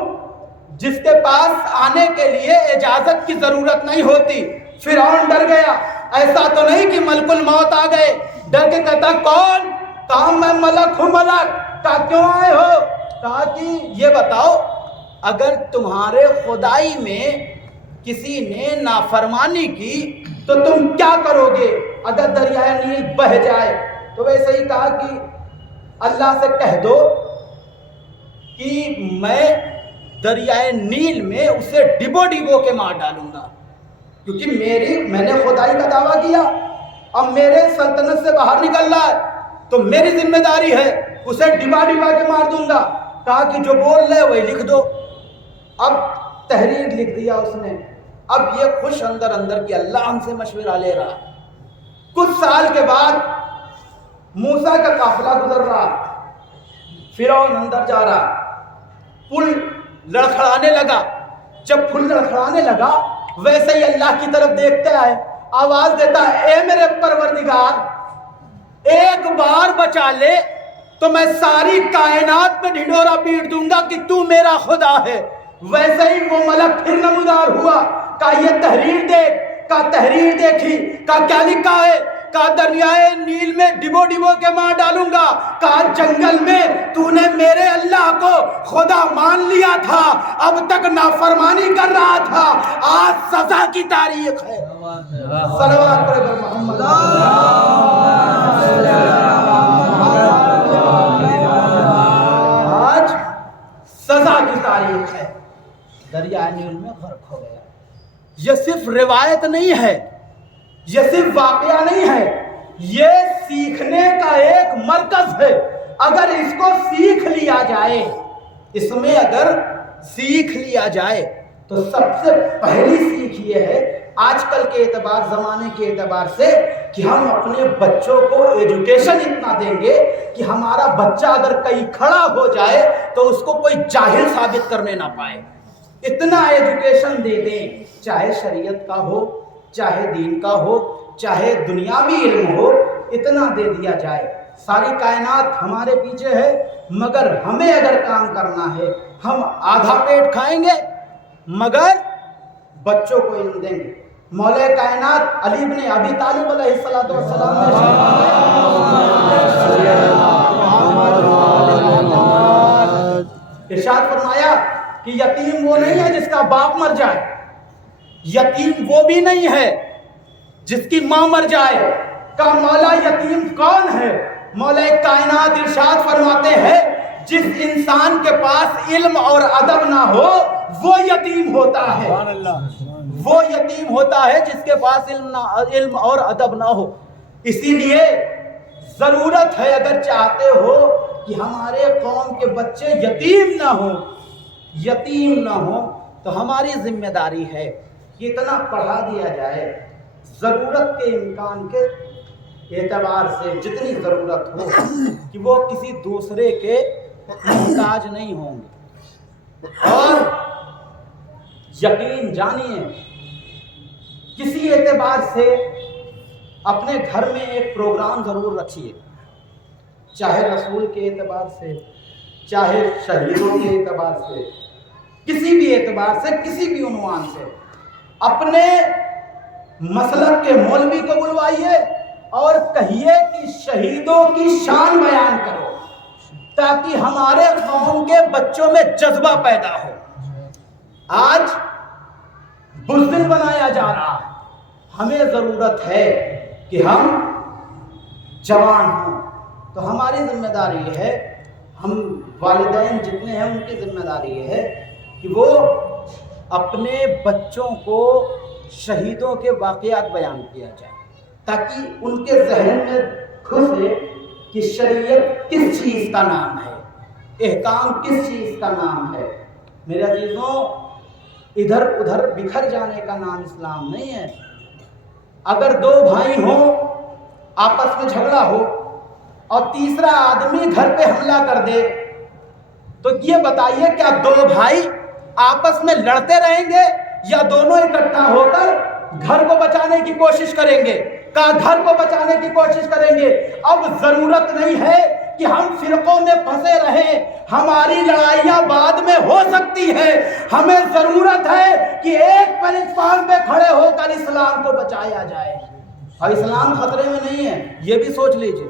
جس کے پاس آنے کے لیے اجازت کی ضرورت نہیں ہوتی۔ فرعون ڈر گیا، ایسا تو نہیں کہ ملک الموت آ گئے، ڈر کے کہتا کون؟ کہا میں ملک ہوں ملک۔ کہا کیوں آئے ہو؟ کہا کہ یہ بتاؤ اگر تمہارے خدائی میں کسی نے نافرمانی کی تو تم کیا کرو گے اگر دریائے نیل بہہ جائے؟ تو ویسے ہی کہا کہ اللہ سے کہہ دو کہ میں دریائے نیل میں اسے ڈبو ڈبو کے مار ڈالوں گا، کیونکہ میں نے خدائی کا دعویٰ کیا، اب میرے سلطنت سے باہر نکل رہا ہے تو میری ذمہ داری ہے، اسے ڈبا ڈبا کے مار دوں گا۔ کہا کہ جو بول رہے وہی لکھ دو۔ اب تحریر لکھ دیا اس نے۔ اب یہ خوش اندر اندر کہ اللہ ہم سے مشورہ لے رہا۔ کچھ سال کے بعد موسیٰ کا قافلہ گزر رہا، فرعون اندر جا رہا، پل لڑکھڑانے لگا۔ جب پل لڑکھڑانے لگا ویسے ہی اللہ کی طرف دیکھتے آئے، آواز دیتا ہے اے میرے پروردگار ایک بار بچا لے تو میں ساری کائنات میں ڈھنڈورا پیٹ دوں گا کہ تو میرا خدا ہے۔ ویسے ہی وہ ملک پھر نمودار ہوا، کہا یہ تحریر دیکھ۔ کہا تحریر دیکھی، کہا کیا لکھا ہے؟ کہا دریائے نیل میں ڈبو ڈبو کے مار ڈالوں گا۔ کہا جنگل میں تو نے میرے اللہ کو خدا مان لیا تھا، اب تک نافرمانی کر رہا تھا، آج سزا کی تاریخ ہے۔ صلوات پڑھے پر محمد۔ آج سزا کی تاریخ ہے، دریائے نیل میں غرق ہو گیا۔ یہ صرف روایت نہیں ہے، یہ صرف واقعہ نہیں ہے، یہ سیکھنے کا ایک مرکز ہے۔ اگر اس کو سیکھ لیا جائے، اس میں اگر سیکھ لیا جائے تو سب سے پہلی سیکھ یہ ہے آج کل کے اعتبار، زمانے کے اعتبار سے، کہ ہم اپنے بچوں کو ایجوکیشن اتنا دیں گے کہ ہمارا بچہ اگر کہیں کھڑا ہو جائے تو اس کو کوئی جاہل ثابت کرنے نہ پائے۔ اتنا ایجوکیشن دے دیں، چاہے شریعت کا ہو، چاہے دین کا ہو، چاہے دنیاوی علم ہو، اتنا دے دیا جائے۔ ساری کائنات ہمارے پیچھے ہے، مگر ہمیں اگر کام کرنا ہے ہم آدھا پیٹ کھائیں گے مگر بچوں کو علم دیں گے۔ مولا کائنات علی بن ابی طالب علیہ السلام نے ارشاد فرمایا کہ یتیم وہ نہیں ہے جس کا باپ مر جائے، یتیم وہ بھی نہیں ہے جس کی ماں مر جائے۔ کہ مولا یتیم کون ہے؟ مولا کائنات ارشاد فرماتے ہیں جس انسان کے پاس علم اور ادب نہ ہو وہ یتیم ہوتا ہے، وہ یتیم ہوتا ہے جس کے پاس علم اور ادب نہ ہو۔ اسی لیے ضرورت ہے، اگر چاہتے ہو کہ ہمارے قوم کے بچے یتیم نہ ہوں، یتیم نہ ہوں، تو ہماری ذمہ داری ہے کہ اتنا پڑھا دیا جائے، ضرورت کے امکان کے اعتبار سے جتنی ضرورت ہو کہ وہ کسی دوسرے کے محتاج نہیں ہوں گے۔ اور یقین جانیے کسی اعتبار سے اپنے گھر میں ایک پروگرام ضرور رکھیے، چاہے رسول کے اعتبار سے، چاہے شہیدوں کے اعتبار سے، کسی بھی اعتبار سے، کسی بھی عنوان سے اپنے مسلک کے مولوی کو بلوائیے اور کہیے کہ شہیدوں کی شان بیان کرو تاکہ ہمارے قوم کے بچوں میں جذبہ پیدا ہو۔ آج بزدل بنایا جا رہا ہے، ہمیں ضرورت ہے کہ ہم جوان ہوں، تو ہماری ذمہ داری یہ ہے، ہم والدین جتنے ہیں ان کی ذمہ داری یہ ہے کہ وہ اپنے بچوں کو شہیدوں کے واقعات بیان کیا جائے تاکہ ان کے ذہن میں گھسے کہ شریعت کس چیز کا نام ہے، احکام کس چیز کا نام ہے۔ میرے عزیزوں، ادھر ادھر بکھر جانے کا نام اسلام نہیں ہے۔ اگر دو بھائی ہوں، آپس میں جھگڑا ہو، اور تیسرا آدمی گھر پہ حملہ کر دے، تو یہ بتائیے کیا دو بھائی آپس میں لڑتے رہیں گے یا دونوں اکٹھا ہو کر گھر کو بچانے کی کوشش کریں گے؟ کہا گھر کو بچانے کی کوشش کریں گے۔ اب ضرورت نہیں ہے کہ ہم فرقوں میں پھنسے رہیں، ہماری لڑائیاں بعد میں ہو سکتی ہیں، ہمیں ضرورت ہے کہ ایک پلیٹفارم پہ کھڑے ہو کر اسلام کو بچایا جائے۔ اور اسلام خطرے میں نہیں ہے، یہ بھی سوچ لیجئے۔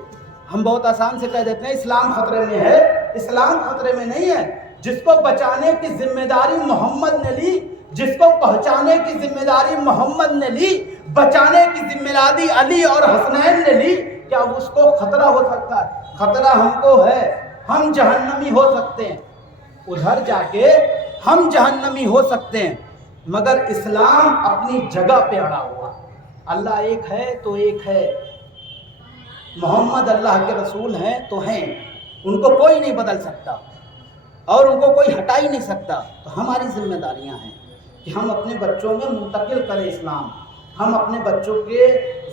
ہم بہت آسان سے کہہ دیتے ہیں اسلام خطرے میں ہے، اسلام خطرے میں نہیں ہے۔ جس کو بچانے کی ذمہ داری محمد نے لی، جس کو پہنچانے کی ذمہ داری محمد نے لی، بچانے کی ذمہ داری علی اور حسنین نے لی، کیا اس کو خطرہ ہو سکتا ہے؟ خطرہ ہم کو ہے، ہم جہنمی ہو سکتے ہیں، ادھر جا کے ہم جہنمی ہو سکتے ہیں، مگر اسلام اپنی جگہ پہ اڑا ہوا۔ اللہ ایک ہے تو ایک ہے، محمد اللہ کے رسول ہیں تو ہیں، ان کو کوئی نہیں بدل سکتا اور ان کو کوئی ہٹا ہی نہیں سکتا۔ تو ہماری ذمہ داریاں ہیں کہ ہم اپنے بچوں میں منتقل کریں اسلام، ہم اپنے بچوں کے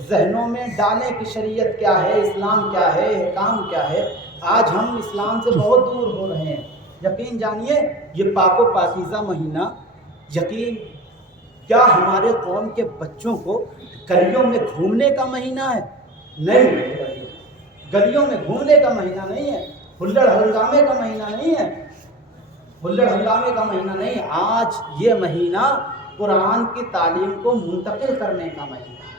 ذہنوں میں ڈالیں کہ شریعت کیا ہے، اسلام کیا ہے، احکام کیا ہے۔ آج ہم اسلام سے بہت دور ہو رہے ہیں۔ یقین جانیے یہ پاک و پاکیزہ مہینہ، یقین کیا ہمارے قوم کے بچوں کو گلیوں میں گھومنے کا مہینہ ہے؟ نہیں، گلیوں میں گھومنے کا مہینہ نہیں ہے، ہلڑ ہنگامے کا مہینہ نہیں ہے، ہلڑ ہنگامے کا مہینہ نہیں ہے۔ آج یہ مہینہ قرآن کی تعلیم کو منتقل کرنے کا مہینہ ہے۔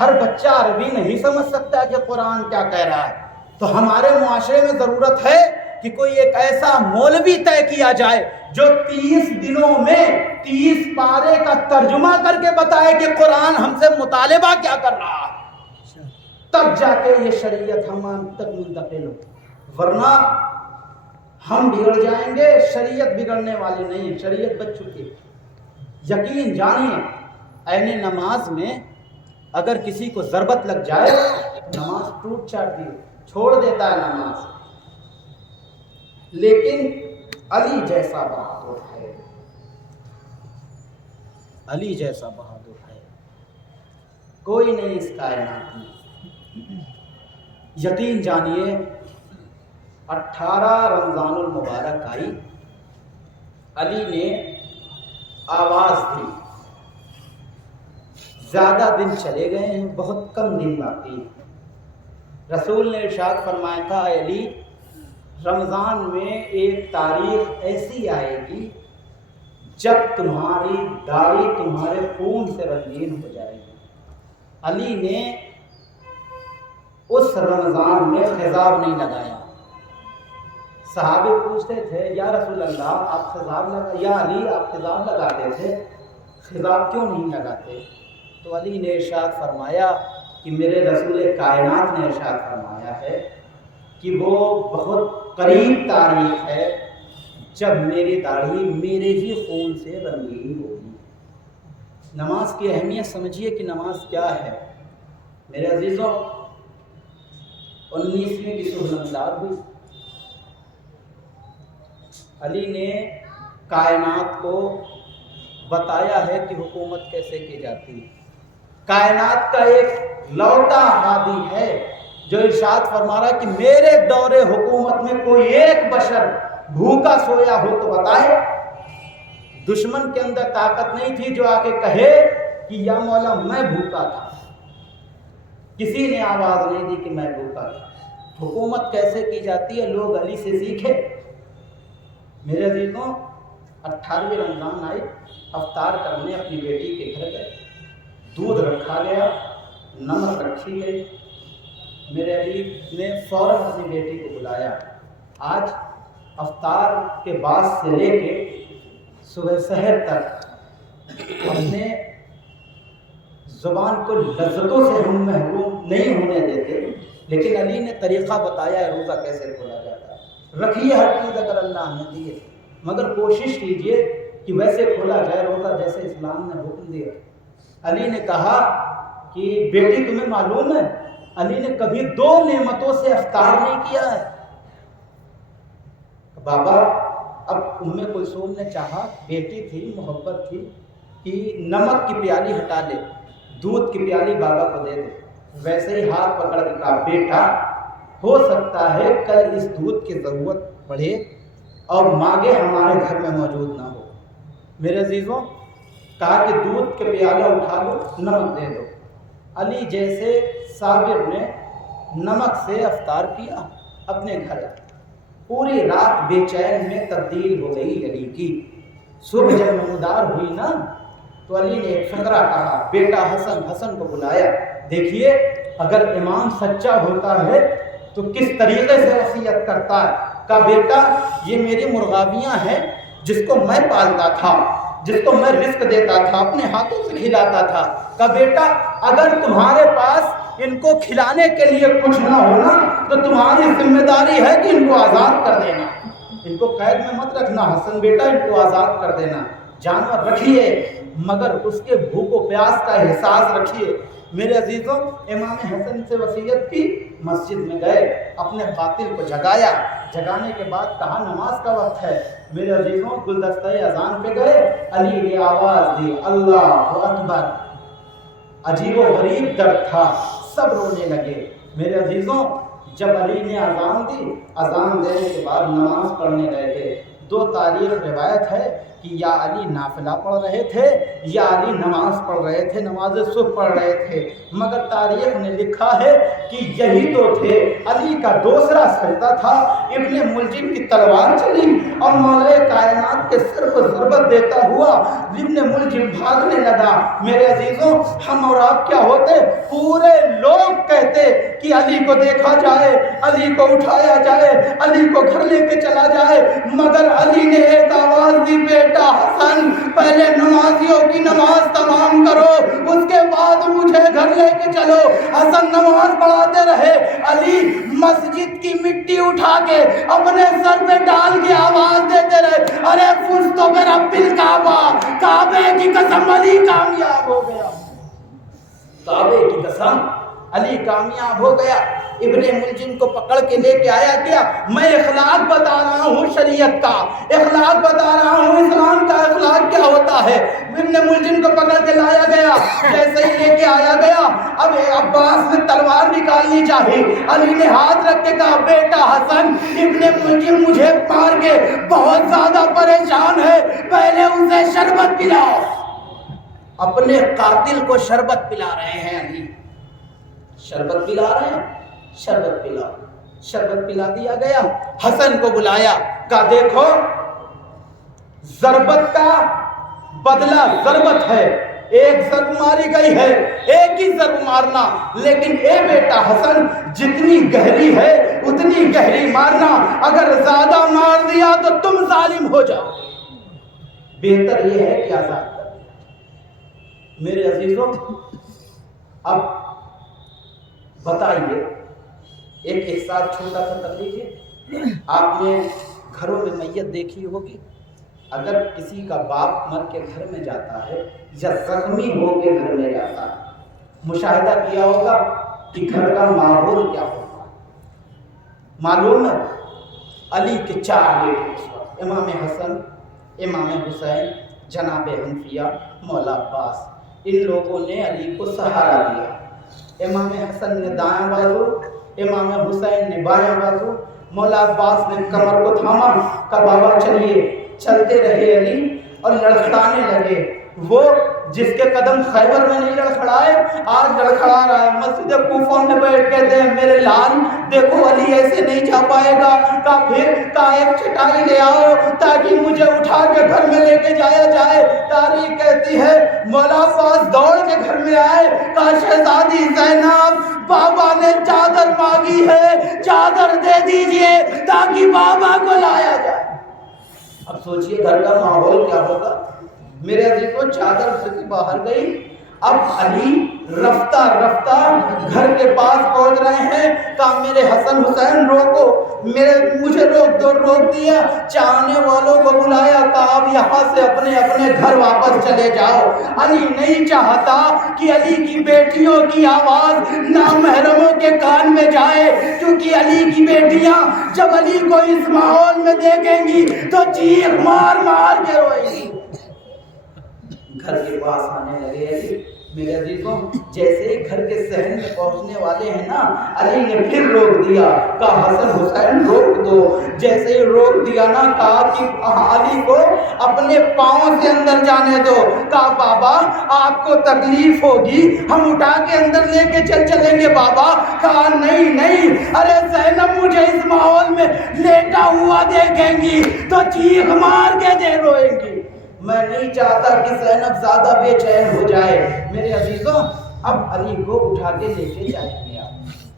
ہر بچہ عربی نہیں سمجھ سکتا کہ قرآن کیا کہہ رہا ہے، تو ہمارے معاشرے میں ضرورت ہے کہ کوئی ایک ایسا مولوی طے کیا جائے جو 30 دنوں میں 30 پارے کا ترجمہ کر کے بتائے کہ قرآن ہم سے مطالبہ کیا کر رہا ہے، تب جا کے یہ شریعت ہم تک منتقل ہو، ورنہ ہم بگڑ جائیں گے۔ شریعت بگڑنے والی نہیں ہے، شریعت بچ چکی ہے۔ یقین جانیے عین نماز میں اگر کسی کو ضربت لگ جائے نماز ٹوٹ جاتی ہے، چھوڑ دیتا ہے نماز، لیکن علی جیسا بہادر ہے، علی جیسا بہادر ہے، کوئی نہیں اس کائنات میں۔ یقین جانیے 18 رمضان المبارک آئی، علی نے آواز دی، زیادہ دن چلے گئے ہیں، بہت کم دن باقی ہیں۔ رسول نے ارشاد فرمایا تھا اے علی، رمضان میں ایک تاریخ ایسی آئے گی جب تمہاری داڑھی تمہارے خون سے رنگین ہو جائے گی۔ علی نے اس رمضان میں خضاب نہیں لگایا۔ صحابے پوچھتے تھے یا رسول اللہ آپ خضاب لگا، یا علی آپ خضاب لگاتے تھے، خضاب کیوں نہیں لگاتے؟ تو علی نے ارشاد فرمایا کہ میرے رسول کائنات نے ارشاد فرمایا ہے کہ وہ بہت قریب تاریخ ہے جب میری داڑھی میرے ہی خون سے رنگین ہوگی۔ نماز کی اہمیت سمجھیے کہ نماز کیا ہے۔ میرے عزیزوں، 19ویں کی صبح نماز ہوئی، علی نے کائنات کو بتایا ہے کہ حکومت کیسے کی جاتی ہے۔ کائنات کا ایک لوٹا ہادی ہے جو ارشاد فرما رہا ہے کہ میرے دور حکومت میں کوئی ایک بشر بھوکا سویا ہو تو بتائے۔ دشمن کے اندر طاقت نہیں تھی جو آ کے کہے کہ یا مولا میں بھوکا تھا، کسی نے آواز نہیں دی کہ میں بھوکا تھا۔ حکومت کیسے کی جاتی ہے لوگ علی سے سیکھے۔ میرے عزیزوں، 18ویں رمضان آئی، افطار کرنے اپنی بیٹی کے گھر گئے، دودھ رکھا گیا، نمک رکھی گئی۔ میرے علی نے فوراً اپنی بیٹی کو بلایا۔ آج افطار کے بعد سے لے کے صبح سحر تک اپنے زبان کو لذتوں سے ہم محروم نہیں ہونے دیتے، لیکن علی نے طریقہ بتایا ہے روزہ کیسے کھولا جاتا ہے۔ رکھیے ہر چیز اگر اللہ نے دی ہے، مگر کوشش کیجئے کہ ویسے کھولا جائے روزہ جیسے اسلام نے حکم دیا۔ علی نے کہا کہ بیٹی تمہیں معلوم ہے علی نے کبھی 2 نعمتوں سے افطار نہیں کیا ہے۔ بابا اب ام کلثوم نے چاہا، بیٹی تھی، محبت تھی، کہ نمک کی پیالی ہٹا لے، دودھ کی پیالی بابا کو دے دے۔ ویسے ہی ہاتھ پکڑ کے کہا بیٹا ہو سکتا ہے کل اس دودھ کی ضرورت پڑے اور مانگے ہمارے گھر میں موجود نہ ہو۔ میرے عزیزوں، کہا کہ دودھ کے پیالہ اٹھا لو، نمک دے دو۔ علی جیسے صابر نے نمک سے افطار کیا، اپنے گھر پوری رات بے چین میں تبدیل ہو گئی علی کی۔ صبح جب نمودار ہوئی نا تو علی نے ایک فقرہ کہا، بیٹا حسن کو بلایا۔ دیکھیے اگر امام سچا ہوتا ہے تو کس طریقے سے وصیت کرتا ہے۔ کہا بیٹا یہ میری مرغابیاں ہیں جس کو میں پالتا تھا، جس کو میں رزق دیتا تھا، اپنے ہاتھوں سے کھلاتا تھا۔ کہا بیٹا اگر تمہارے پاس ان کو کھلانے کے لیے کچھ نہ ہونا تو تمہاری ذمہ داری ہے کہ ان کو آزاد کر دینا، ان کو قید میں مت رکھنا، حسن بیٹا ان کو آزاد کر دینا۔ جانور رکھیے مگر اس کے بھوک و پیاس کا احساس رکھیے۔ میرے عزیزوں، امام حسن سے وصیت کی، مسجد میں گئے، اپنے قاتل کو جگایا، جگانے کے بعد کہا نماز کا وقت ہے۔ میرے عزیزوں گلدستہ اذان پہ گئے، علی نے آواز دی اللہ اکبر۔ عجیب و غریب درد تھا، سب رونے لگے۔ میرے عزیزوں جب علی نے اذان دی، اذان دینے کے بعد نماز پڑھنے گئے تھے۔ دو تاریخ روایت ہے کہ یا علی نافلہ پڑھ رہے تھے یا علی نماز پڑھ رہے تھے، نماز صبح پڑھ رہے تھے، مگر تاریخ نے لکھا ہے کہ یہی تو تھے۔ علی کا دوسرا سجدہ تھا، ابن ملجم کی تلوار چلی اور مولا کائنات کے سر کو ضربت دیتا ہوا ابن ملجم بھاگنے لگا۔ میرے عزیزوں ہم اور آپ کیا ہوتے، پورے لوگ کہتے کہ علی کو دیکھا جائے، علی کو اٹھایا جائے، علی کو گھر لے کے چلا جائے، مگر علی نے ایک آواز دی بیٹا حسن پہلے نمازیوں کی نماز تمام کرو، اس کے بعد مجھے گھر لے کے چلو۔ حسن نماز پڑھاتے رہے، علی مسجد کی مٹی اٹھا کے اپنے سر پہ ڈال کے آواز دیتے رہے، ارے فزت برب الکعبہ، کعبے کی قسم علی کامیاب ہو گیا، کعبے کی قسم علی کامیاب ہو گیا۔ ابن ملجم کو پکڑ کے لے کے آیا گیا۔ میں اخلاق بتا رہا ہوں شریعت کا، اخلاق بتا رہا ہوں اسلام کا اخلاق کیا ہوتا ہے۔ ابن ملجم کو پکڑ کے لایا گیا، جیسے ہی لے کے آیا گیا اب عباس نے تلوار نکالنی چاہی، علی نے ہاتھ رکھ کے کہا بیٹا حسن ابن ملجم مجھے مار کے بہت زیادہ پریشان ہے، پہلے اسے شربت پلاؤ۔ اپنے قاتل کو شربت پلا رہے ہیں علی، شربت پلا رہے ہیں، شربت پلاؤ۔ شربت پلا دیا گیا، حسن کو بلایا، کہا دیکھو ضربت کا بدلہ ضربت ہے، ایک ضرب ماری گئی ہے، ایک ہی ضرب مارنا، لیکن اے بیٹا حسن جتنی گہری ہے اتنی گہری مارنا، اگر زیادہ مار دیا تو تم ظالم ہو جاؤ، بہتر یہ ہے کہ آزاد کر۔ میرے عزیزوں اب بتائیے ایک ساتھ چھوٹا سا کر لیجیے، آپ نے گھروں میں میت دیکھی ہوگی، اگر کسی کا باپ مر کے گھر میں جاتا ہے یا زخمی ہو کے گھر میں جاتا ہے، مشاہدہ کیا ہوگا کہ گھر کا ماحول کیا ہوگا۔ معلوم ہے علی کے 4 بیٹے اس وقت، امام حسن، امام حسین، جناب حنفیہ، مولا عباس، ان لوگوں نے علی کو سہارا دیا۔ امام حسن نے دایاں بازو، امام حسین نے بایاں بازو، مولا عباس نے کمر کو تھاما، کہا بابا چلیے۔ چلتے رہے علی اور لڑکھڑانے لگے، وہ جس کے قدم خیبر میں نہیں لڑکھڑائے آج لڑکھڑا رہا ہے۔ مسجد کوفہ میں بیٹھ کے دے میرے لال دیکھو علی ایسے نہیں جا پائے گا، کہا ایک چٹائی لے آؤ تاکہ مجھے اٹھا کے گھر میں لے کے جایا جائے۔ تاریخ کہتی ہے مولا عباس دوڑ کے گھر میں آئے، کہا شہزادی زینب بابا نے چادر مانگی ہے، چادر دے دیجئے تاکہ بابا کو لایا جائے۔ اب سوچئے گھر کا ماحول کیا ہوگا۔ میرے عزیزوں چادر سے باہر گئی، اب علی رفتہ رفتہ گھر کے پاس پہنچ رہے ہیں، کہا میرے حسن حسین روکو، مجھے روک دو، روک دیا۔ چاہنے والوں کو بلایا، کہا اب یہاں سے اپنے اپنے گھر واپس چلے جاؤ۔ علی نہیں چاہتا کہ علی کی بیٹیوں کی آواز نامحرموں کے کان میں جائے، کیونکہ علی کی بیٹیاں جب علی کو اس ماحول میں دیکھیں گی تو چیخ مار مار کے روئیں گی۔ گھر کے پاس آنے لگے علی، میرے عزیزوں جیسے ہی گھر کے صحن میں پہنچنے والے ہیں نا علی نے پھر روک دیا، کہا حسن حسین روک دو۔ جیسے ہی روک دیا نا کہا کہ علی کو اپنے پاؤں سے اندر جانے دو۔ کہا بابا آپ کو تکلیف ہوگی، ہم اٹھا کے اندر لے کے چلیں گے بابا۔ کہا نہیں نہیں، ارے زینب مجھے اس ماحول میں لیٹا ہوا دیکھیں گی تو چیخ مار کے دے روئیں گی، میں نہیں چاہتا کہ زینب زیادہ بے چین ہو جائے۔ میرے عزیزوں اب علی کو اٹھا کے لے کے جایا گیا،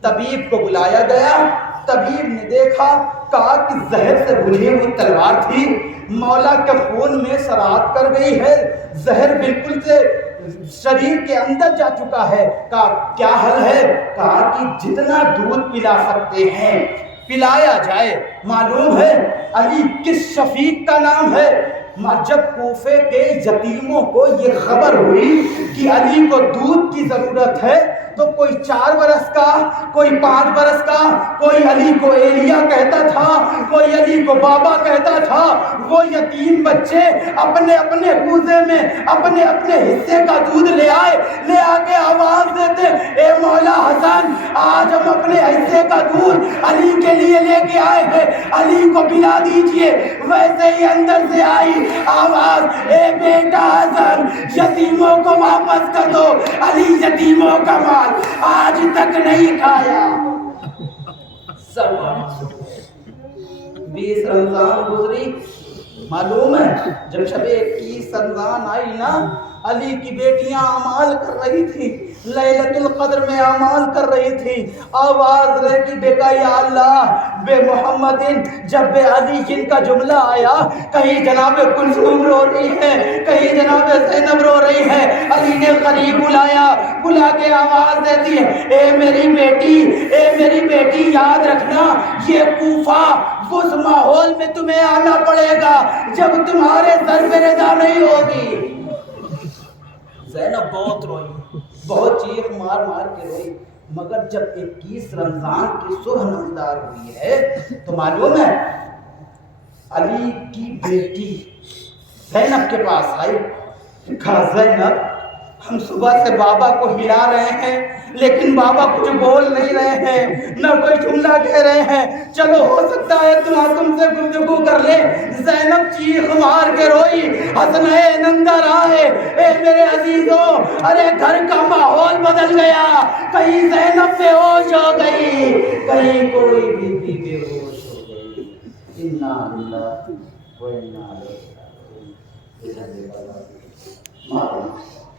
طبیب کو بلایا گیا، طبیب نے دیکھا، کہا کہ زہر سے بجھی ہوئی تلوار تھی، مولا کے خون میں سرعت کر گئی ہے، زہر بالکل سے شریر کے اندر جا چکا ہے۔ کہا کیا حل ہے؟ کہا کہ جتنا دودھ پلا سکتے ہیں پلایا جائے۔ معلوم ہے علی کس شفیق کا نام ہے؟ جب کوفے کے یتیموں کو یہ خبر ہوئی کہ علی کو دودھ کی ضرورت ہے تو کوئی 4 برس کا، کوئی 5 برس کا، کوئی علی کو ایلیا کہتا تھا، کوئی علی کو بابا کہتا تھا، وہ یتیم بچے اپنے اپنے کوزے میں اپنے اپنے حصے کا دودھ لے آ کے آواز دیتے، اے مولا حسن آج ہم اپنے حصے کا دودھ علی کے لیے لے کے آئے ہیں، علی کو پلا دیجئے۔ ویسے ہی اندر سے آئی آواز، اے بیٹا حسن یتیموں کو واپس کر دو، علی یتیموں کا مال آج تک نہیں کھایا۔ 20 رمضان گزری، معلوم ہے جب شب 21 رمضان آئی نا علی کی بیٹیاں اعمال کر رہی تھی، لیلۃ القدر میں اعمال کر رہی تھی، آواز رہتی بیٹا یا اللہ بے محمد، جب بے علی جن کا جملہ آیا کہیں جناب کلثوم رو رہی ہے، کہیں جناب زینب رو رہی ہے، علی نے قریب بلایا، بلا کے آواز دیتی ہے، اے میری بیٹی یاد رکھنا یہ کوفہ اس ماحول میں تمہیں آنا پڑے گا جب تمہارے سر پہ رضا نہیں ہوگی۔ زینب بہت روئی، بہت چیخ مار مار کے روئی، مگر جب 21 رمضان کی صبح نمودار ہوئی ہے تو معلوم ہے علی کی بیٹی زینب کے پاس آئی، کہا زینب ہم صبح سے بابا کو ہلا رہے ہیں لیکن بابا کچھ بول نہیں رہے ہیں، نہ کوئی جملہ کہہ رہے ہیں، چلو ہو سکتا ہے تم سے گفتگو کر لے۔ زینب چیخ مار کے روئی، حسنین اندر آئے، اے میرے عزیزوں ارے گھر کا ماحول بدل گیا، کہیں زینب بے ہوش ہو گئی، کہیں کوئی بی بے ہوش ہو گئی۔ انا للہ و انا الیہ راجعون۔